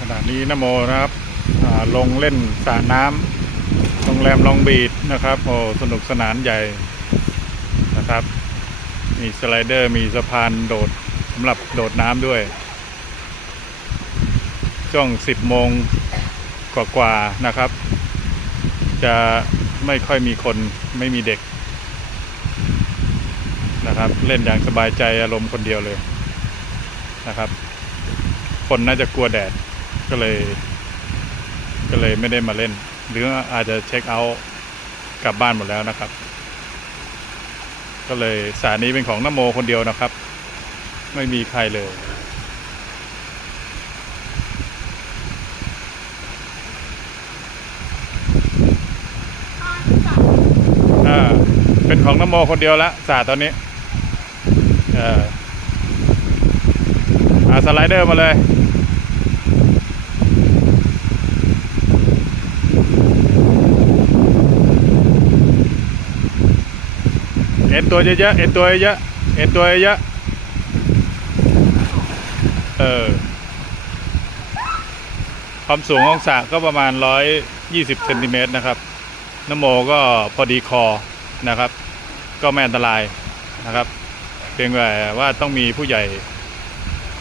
ขณะนี้นโมนะครับลงเล่นสระน้ำโรงแรมลองบีดนะครับโอ้สนุกสนานใหญ่นะครับ มีสไลเดอร์มีสะพานโดดสำหรับโดดน้ำด้วย ช่วง 10 โมงกว่าๆนะครับ จะไม่ค่อยมีคนไม่มีเด็กนะครับ เล่นอย่างสบายใจอารมณ์คนเดียวเลย นะครับ คนน่าจะกลัวแดดก็เลย ก็เลยไม่ได้มาเล่น หรืออาจจะเช็คเอาท์กลับบ้านหมดแล้วนะครับ ก็เลยสารนี้เป็นของนโมคนเดียวนะครับ ไม่มีใครเลยเป็นของนโมคนเดียวละสาตอนนี้ เออ สไลเดอร์มาเลยเอ็นตัวเยอะๆเอ็นตัวเยอะเอ็นตัวเยอะเออ ความสูงของสระก็ประมาณ 120เซนติเมตรนะครับนโมก็พอดีคอนะครับ ก็ไม่อันตรายนะครับ เพียงแต่ว่าต้องมีผู้ใหญ่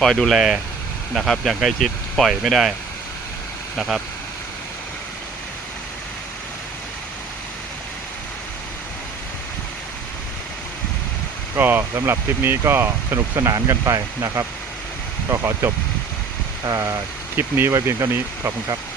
คอยดูแลนะครับ อย่างใกล้ชิดปล่อยไม่ได้นะครับ ก็สำหรับคลิปนี้ก็สนุกสนานกันไปนะครับ ก็ขอจบอคลิปนี้ไว้เพียงเท่านี้ขอบคุณครับ